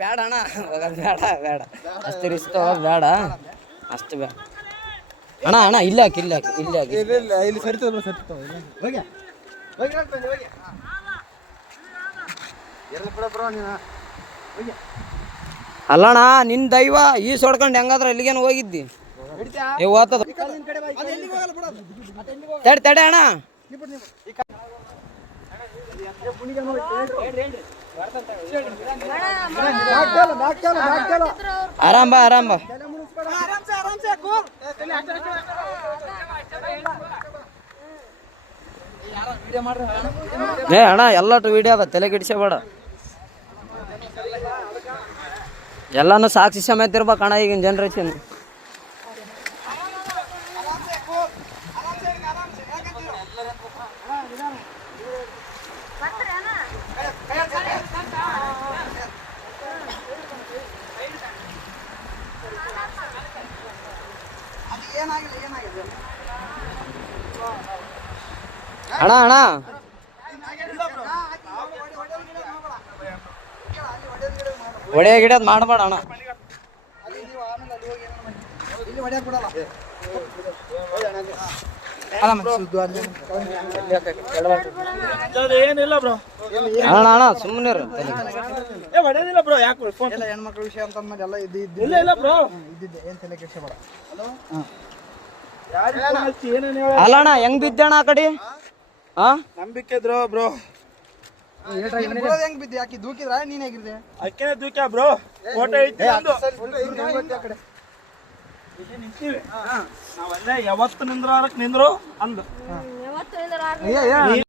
ಬೇಡ ಅಣ್ಣ ಬೇಡ ಬೇಡ ಅಷ್ಟು ರಿಸ್ಕ್ ತಗೋದ್ ಬೇಡ ಅಷ್ಟು ಬೇಡ ಅಣ್ಣ ಅಣ್ಣ ಇಲ್ಲ ಹಾಕಿ ಇಲ್ಲ ಹಾಕಿ ಇಲ್ಲ ಹಾಕಿ. ಇಲ್ಲ ಸರಿ ಸರಿತವ ಸರಿ ಹೋಗಿ. ಹೋಗಿ ಹೋಗಿ ಎಲ್ಲಿ ಬಿಡ ಬ್ರೋ ನೀನು ಹೋಗಿ. ಅಲ್ಲಣ್ಣ ನಿನ್ನ ದೈವ ಈ ಸೊಡ್ಕೊಂಡು ಹೆಂಗಾದ್ರೆ ಎಲ್ಲಿಗೇನು ಹೋಗಿದ್ದಿ. ಏ ಓದ್ತದ ತಡೆ ತಡೆ ಅಣ್ಣ. ಆರಾಮ್ ಬಾ. ಏ, ಅಣ್ಣ ಎಲ್ಲಟು ವಿಡಿಯೋ ಅದ ತಲೆ ಕೆಡಿಸಬೇಡ ಎಲ್ಲಾನು ಸಾಕ್ಷಿ ಸಮೇತ ಇರ್ಬೇಕು ಅಣ್ಣ ಈಗಿನ ಜನ್ರೇಷನ್ ಅಣ್ಣ ಅಣ್ಣ. ಒಡೆಯ ಗಿಡದ್ ಮಾಡಬೇಡ ಅಣ್ಣ. ಏನಿಲ್ಲ ಬ್ರೋ ಅಣ್ಣ ಅಣ್ಣ ಸುಮ್ಮನೆ ಏ ಹೊಡೆದಿಲ್ಲ ಬ್ರೋ ಯಾಕೆ ಫೋನ್ ಎಲ್ಲ ಹೆಣ್ಮಕ್ಳ ವಿಷಯ ಅಂತ ಅಂದ್ಮೇಲೆ ಎಲ್ಲ ಇದು ಇದ್ದು. ಇಲ್ಲ ಇಲ್ಲ ಬ್ರೋ. ಇದ್ದಿದ್ದೆ ಏನ್ ತಲೆ ಏನೇನು ಹೇಳ ಅಲ್ಲ ಅಣ್ಣ ಹೆಂಗ್ ಬಿದ್ದಣ್ಣ ಆ ಕಡೆ? ಹಾ ನಂಬಿಕೆ ಇದ್ರು ಬ್ರೋ? ಹೆಂಗ್ ಬಿದ್ದಿ? ಯಾಕೆ ದೂಕಿದ್ರ? ನೀನ್ ಹೇಗಿದ್ದೆ? ಅಕ್ಕೇನೆ ದೂಕ್ಯಾ ಬ್ರೋ? ಫೋಟೋ ಐತಿ ನಿಂತೀವಿ ನಾವಲ್ಲೇ ಯಾವತ್ತು ನಿಂದ್ರ ನಿಂದ್ರು ಅಂದು. ಯಾವತ್ತೂ ಇಲ್ಲ